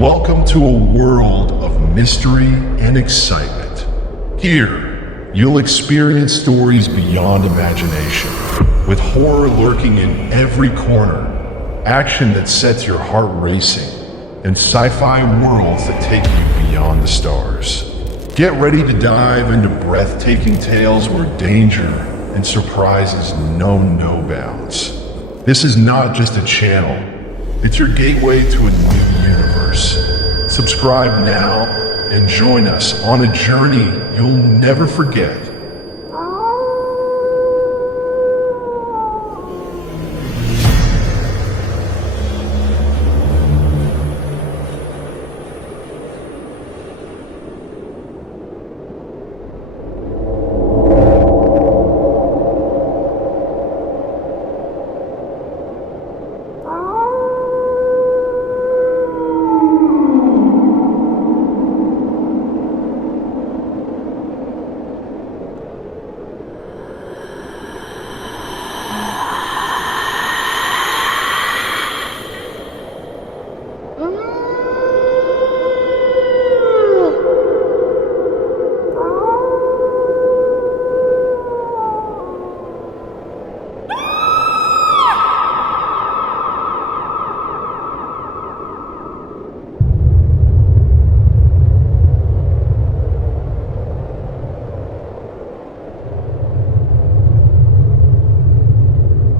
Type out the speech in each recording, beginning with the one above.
Welcome to a world of mystery and excitement. Here, you'll experience stories beyond imagination, with horror lurking in every corner, action that sets your heart racing, and sci-fi worlds that take you beyond the stars. Get ready to dive into breathtaking tales where danger and surprises know no bounds. This is not just a channel, it's your gateway to a new universe. Subscribe now and join us on a journey you'll never forget.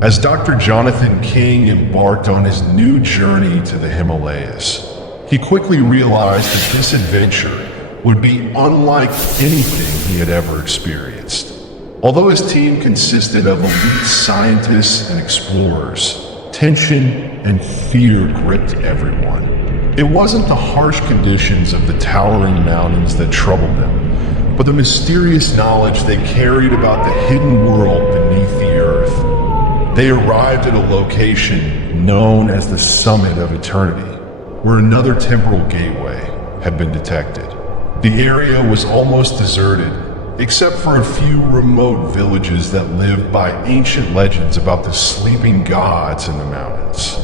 As Dr. Jonathan King embarked on his new journey to the Himalayas, he quickly realized that this adventure would be unlike anything he had ever experienced. Although his team consisted of elite scientists and explorers, tension and fear gripped everyone. It wasn't the harsh conditions of the towering mountains that troubled them, but the mysterious knowledge they carried about the hidden world beneath the earth. They arrived at a location known as the Summit of Eternity, where another temporal gateway had been detected. The area was almost deserted, except for a few remote villages that lived by ancient legends about the sleeping gods in the mountains.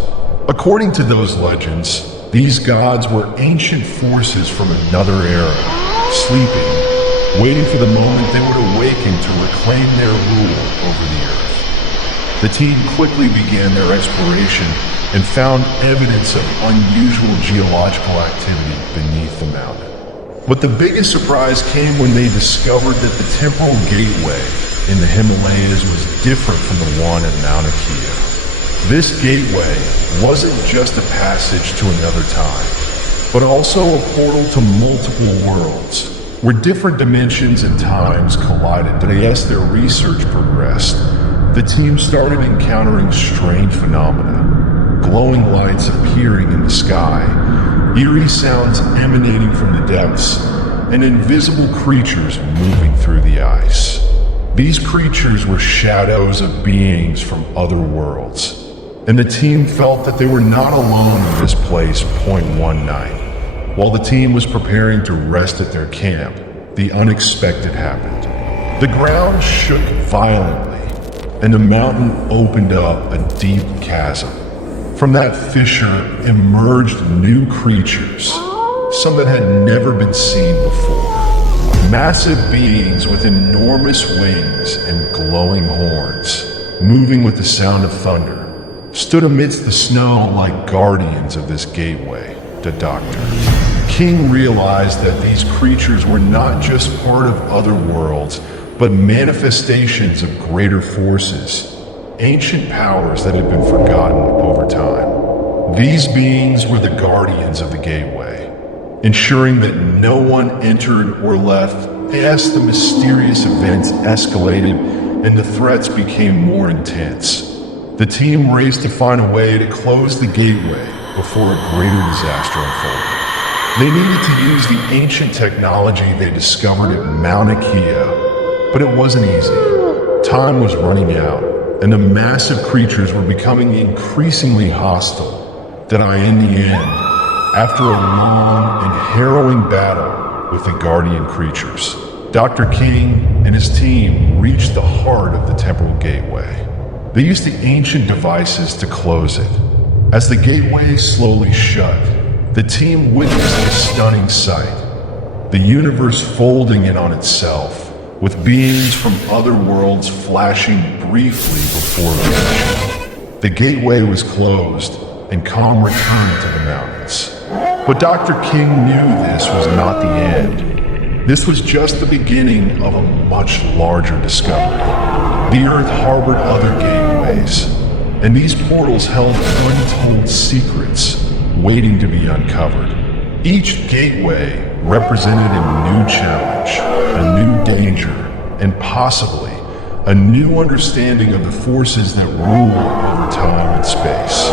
According to those legends, these gods were ancient forces from another era, sleeping, waiting for the moment they would awaken to reclaim their rule over the earth. The team quickly began their exploration and found evidence of unusual geological activity beneath the mountain. But the biggest surprise came when they discovered that the temporal gateway in the Himalayas was different from the one at Mauna Kea. This gateway wasn't just a passage to another time, but also a portal to multiple worlds, where different dimensions and times collided. As their research progressed, the team started encountering strange phenomena, glowing lights appearing in the sky, eerie sounds emanating from the depths, and invisible creatures moving through the ice. These creatures were shadows of beings from other worlds, and the team felt that they were not alone in this place. One night, while the team was preparing to rest at their camp, the unexpected happened. The ground shook violently, and the mountain opened up a deep chasm. From that fissure emerged new creatures, some that had never been seen before. Massive beings with enormous wings and glowing horns, moving with the sound of thunder, stood amidst the snow like guardians of this gateway. The Doctor King realized that these creatures were not just part of other worlds, but manifestations of greater forces, ancient powers that had been forgotten over time. These beings were the guardians of the gateway, ensuring that no one entered or left. As the mysterious events escalated and the threats became more intense, the team raced to find a way to close the gateway before a greater disaster unfolded. They needed to use the ancient technology they discovered at Mauna Kea, but it wasn't easy. Time was running out, and the massive creatures were becoming increasingly hostile. In the end, after a long and harrowing battle with the guardian creatures, Dr. King and his team reached the heart of the temporal gateway. They used the ancient devices to close it. As the gateway slowly shut, The team witnessed a stunning sight. The universe folding in on itself, with beings from other worlds flashing briefly before vanishing. The gateway was closed, and calm returned to the mountains. But Dr. King knew this was not the end. This was just the beginning of a much larger discovery. The Earth harbored other gateways, and these portals held untold secrets waiting to be uncovered. Each gateway represented a new challenge, a new danger, and possibly a new understanding of the forces that rule over time and space.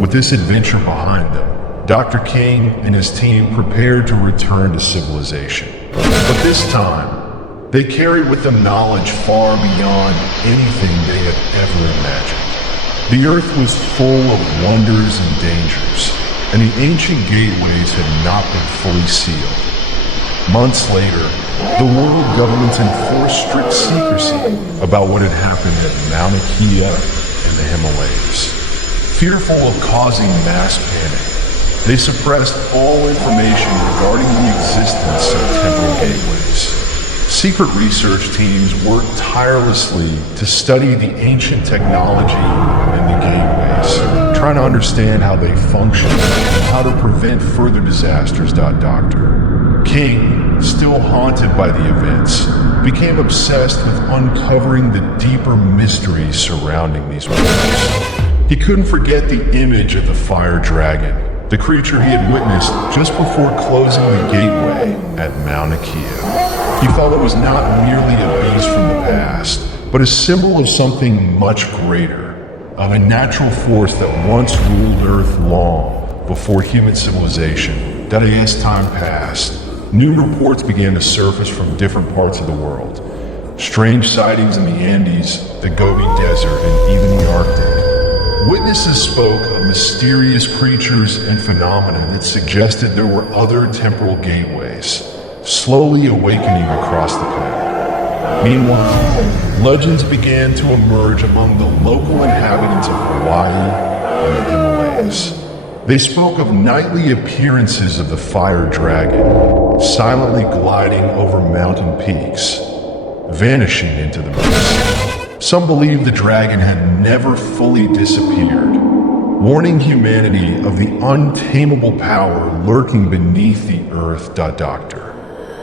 With this adventure behind them, Dr. King and his team prepared to return to civilization. But this time, they carried with them knowledge far beyond anything they had ever imagined. The Earth was full of wonders and dangers, and the ancient gateways had not been fully sealed. Months later, the world governments enforced strict secrecy about what had happened at Mauna Kea in the Himalayas. Fearful of causing mass panic, they suppressed all information regarding the existence of temporal gateways. Secret research teams worked tirelessly to study the ancient technology in the gateways, trying to understand how they function and how to prevent further disasters. Dr. King, still haunted by the events, became obsessed with uncovering the deeper mysteries surrounding these portals. He couldn't forget the image of the fire dragon, the creature he had witnessed just before closing the gateway at Mauna Kea. He felt it was not merely a beast from the past, but a symbol of something much greater, of a natural force that once ruled Earth long before human civilization. That as time passed, new reports began to surface from different parts of the world. Strange sightings in the Andes, the Gobi Desert, and even the Arctic. Witnesses spoke of mysterious creatures and phenomena that suggested there were other temporal gateways, slowly awakening across the planet. Meanwhile, legends began to emerge among the local inhabitants of Hawaii and the Himalayas. They spoke of nightly appearances of the fire dragon, silently gliding over mountain peaks, vanishing into the mist. Some believed the dragon had never fully disappeared, warning humanity of the untamable power lurking beneath the earth. Dr.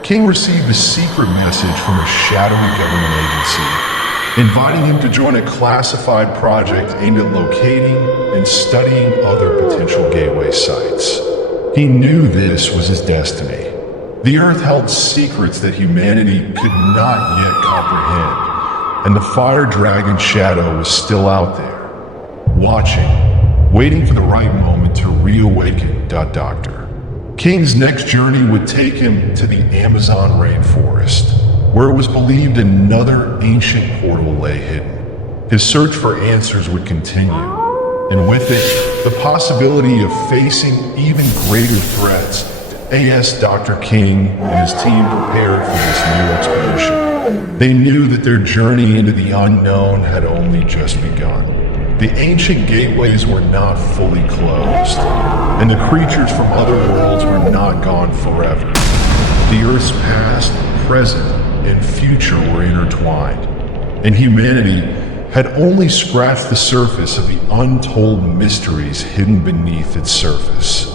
King received a secret message from a shadowy government agency, inviting him to join a classified project aimed at locating and studying other potential gateway sites. He knew this was his destiny. The Earth held secrets that humanity could not yet comprehend, and the fire dragon shadow was still out there, watching, waiting for the right moment to reawaken. Dr. King's next journey would take him to the Amazon rainforest, where it was believed another ancient portal lay hidden. His search for answers would continue, and with it, the possibility of facing even greater threats. as Dr. King and his team prepared for this new expedition. They knew that their journey into the unknown had only just begun. The ancient gateways were not fully closed, and the creatures from other worlds were not gone forever. The Earth's past, present, and future were intertwined, and humanity had only scratched the surface of the untold mysteries hidden beneath its surface.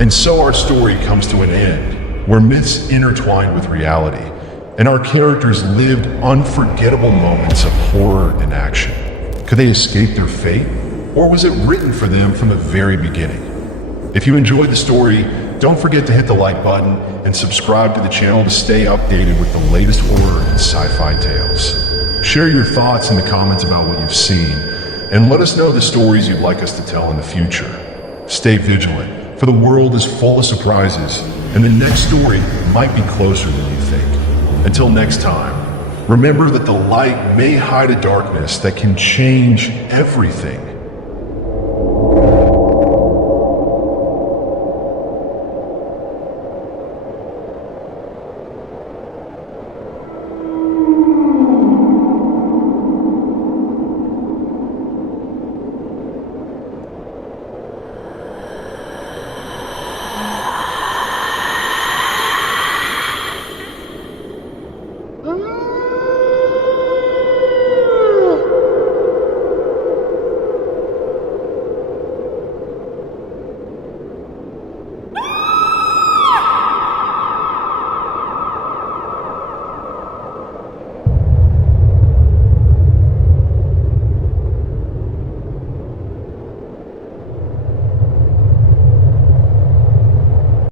And so our story comes to an end, where myths intertwined with reality, and our characters lived unforgettable moments of horror and action. Could they escape their fate, or was it written for them from the very beginning? If you enjoyed the story, don't forget to hit the like button and subscribe to the channel to stay updated with the latest horror and sci-fi tales. Share your thoughts in the comments about what you've seen, and let us know the stories you'd like us to tell in the future. Stay vigilant, for the world is full of surprises, and the next story might be closer than you think. Until next time, remember that the light may hide a darkness that can change everything.